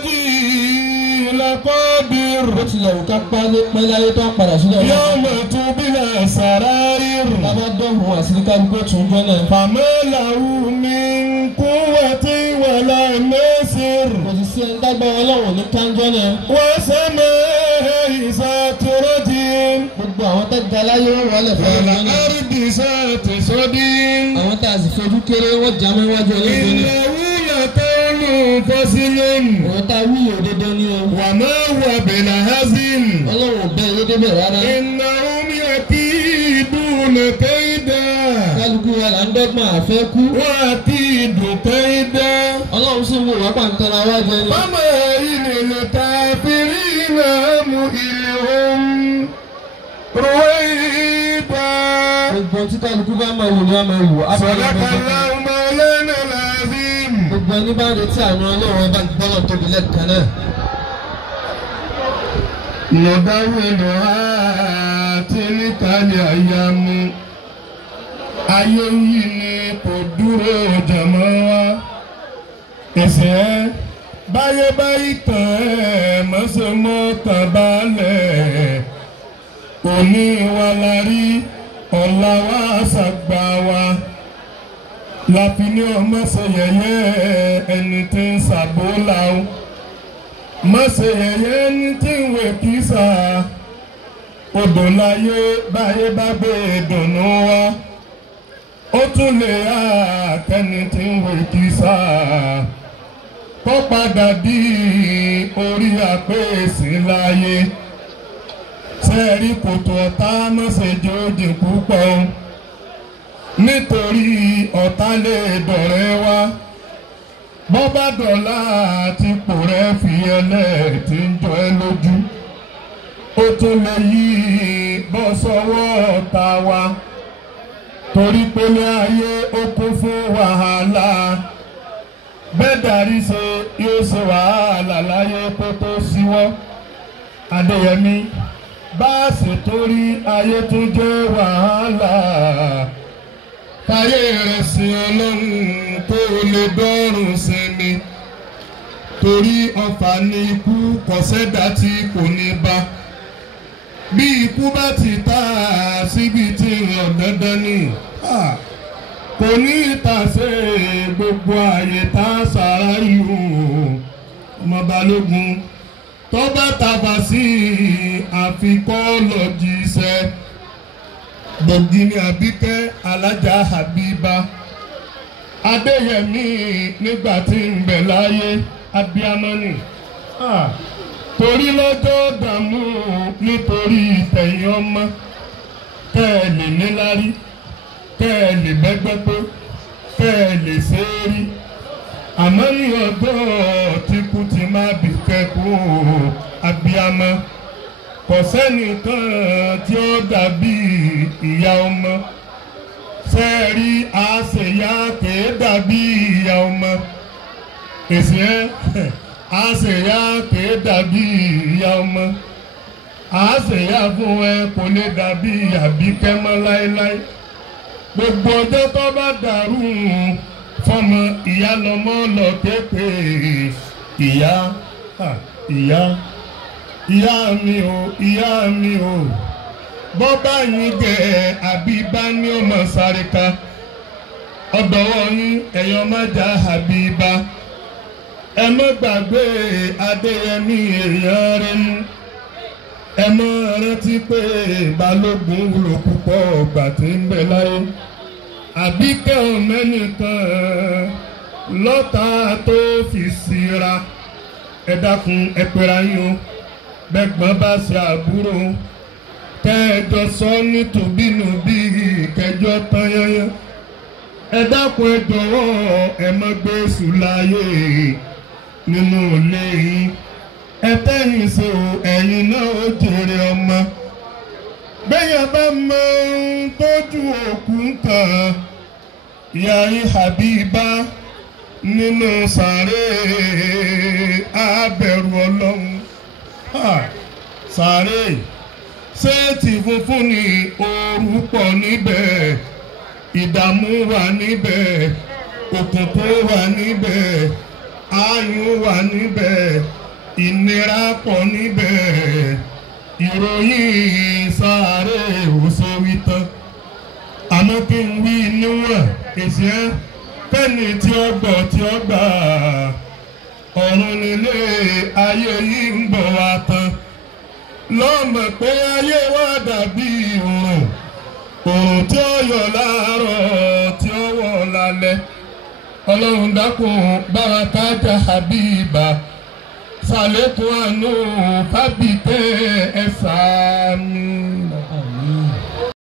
الرجيم لقادر tilẹ̀ wù ká pẹ́ láyé tó padà sílẹ̀. يوم تبلى السرائر bàbá dọ̀hùn àṣírí kálukú tún jọ náà. فما له من قوة ولا ناصر kò sì sí ẹni dágbára ọlọ́run ní kánjọ́ náà. وسماء ذات رجع gbogbo àwọn tó ga láyé wọn wọlé fún ọjọ́ náà. والأرض ذات صدع àwọn tá a sì fojú kéré wọ́n jà mọ́ iwájú ọlọ́run náà. إنه لقول فصل òun tá a wí òdodo ni o. وما هو بالهزل ọlọ́run bẹ́ẹ̀ ló débẹ̀ rárá. إنهم يكيدون كيدا kálukú wa là ń dọ́gbọ́n àfẹ́ kú. وأكيد كيدا ọlọ́run sì ń wò wá pàǹtẹ́ra wá jẹ ni. ومهل الكافرين أمهلهم رويدا gbogbo tí kálukú bá máa wò ni wọ́n máa wò. صدق الله مولانا العظيم. gbogbo ẹni bá retí àwọn ọlọ́run ọba gbọ́dọ̀ tóbi lẹ́ẹ̀kan náà. نداولها تلك الأيام ayé yìí ni kò dúró jẹ̀mọ́ wa ẹsẹ̀ báyé báyìí tán ẹ̀ mọ́sọ̀mọ́ tàn balẹ̀ òní wa la rí ọ̀la wa ṣàgbà wa láfi ní ọmọ ṣe yẹ̀yẹ́ ẹni tí ń ṣàbó làwọn má ṣe yẹ̀yẹ́ ẹni tí ń wẹ̀ kísà odò láyé báyé bá gbé dùnú wa ó tún lè yá kẹ́ni tí ń wẹ̀ kísà kó padà di orí àpèsè láyé sẹ́ẹ̀rí kòtò ọ̀tá má ṣe jòjì púpọ̀ nítorí ọ̀tá lè dọ̀rẹ́ wa bọ́bá dọ̀là àti ipò rẹ̀ fi ẹlẹ́ tí ń jọ ẹ́ lójú ó tún lè yí bọ́ sọ́wọ́ ọ̀tá wa torí pélé ayé ó kún fún wàhálà bẹ́ẹ̀ darí ṣe yóò ṣe wàhálà láyé kó tó ṣíwọ́ Adéyẹmí bá a sì torí ayé tún jẹ́ wàhálà táyé rẹ̀ sí ọlọ́run tó lè dọ́rùn sinmi torí ọfà ní ikú kọ̀sẹ́dá tí kò ní bá bí ikú bá ti ta síbi tí ràn dandan ni kò ní ìtàsé gbogbo ààyè tá a sára ìlú ọmọ balógun tó bá tàbá sí àfikọ́ lọ́jì iṣẹ́ Bọ̀gìnì Àbíkẹ́ Alájà Habiba Adéyẹmí nígbà tí ń bẹ láyé abiyamọ́nì torí lọ́jọ́ dààmú nítorí tẹ̀yìn ọmọ kẹ́ ẹ lè níláárí kẹ́ ẹ lè bẹ́gbẹ́gbẹ́ kẹ́ ẹ lè ṣe é rí àmọ́ ní ọjọ́ tí kú ti máa bì kẹ́kọ̀ọ́ abiyamọ́ kò sẹ́nìkan tí ó dàbí ìyá ọmọ sẹ́ẹ̀rí àṣeyá kèé dàbí ìyá ọmọ èsì ẹ́ àṣeyá kèé dàbí ìyá ọmọ àṣeyá fún ẹ kò lè dàbí Àbíkẹ́ mọ́ láéláé gbogbo ọjọ́ tó bá dàrú fọmọ ìyá lọmọ lọ kéèké ìyá ìyá. Ìyá mi o bọ́ báyìí gẹ̀ Àbíbá ní ọmọ sáríka ọ̀dọ̀wọ́ yín ẹ̀yọ́ májà Àbíbá ẹ má gbàgbé Adéyẹmí èèyàn rẹ̀ mú ẹ má rántí pé Balógun wúlò púpọ̀ ọgbà tí ń bẹ láyé Àbíkẹ́ ọ̀mẹ́nìkan lọ́tà tó fi síra ẹ dákun ẹ pera yín o bẹ́gbọ́n bá ṣe àbúrò kẹjọ sọ nítòbínúbí kẹjọ tán yányán ẹ dákun ẹ jọ̀wọ́ ẹ má gbé sùláyé nínú ilé yín ẹ tẹ́yìn ṣe o ẹ̀yin náà ó jèrè ọmọ bẹ́yàn bá mọ ohun tójú òkú kan ìyá yín Habiba nínú sàárè abẹ̀rù Ọlọ́run sàárè séètì funfun ni ooru pọ̀ níbẹ̀ ìdààmú wà níbẹ̀ òkùnkùn wà níbẹ̀ ààyùn wà níbẹ̀ ìnira pọ̀ níbẹ̀ ìròyìn sáré òṣèwì tán àmọ́ kí n wí níwọ̀n èsì ẹ́ fẹ́ni tí ó gbọ́ tí ó gbà ọ̀run nílé ayé yìí ń bọ̀ wá tán lọ́mọ pé ayé wa dàbí òrùn tí ó yọ láàárọ̀ tí ó wọ̀ lálẹ́ ọlọ́run dákun báwa kájà Habiba sàlékún àánú fábìtẹ́ ẹ̀sà mi.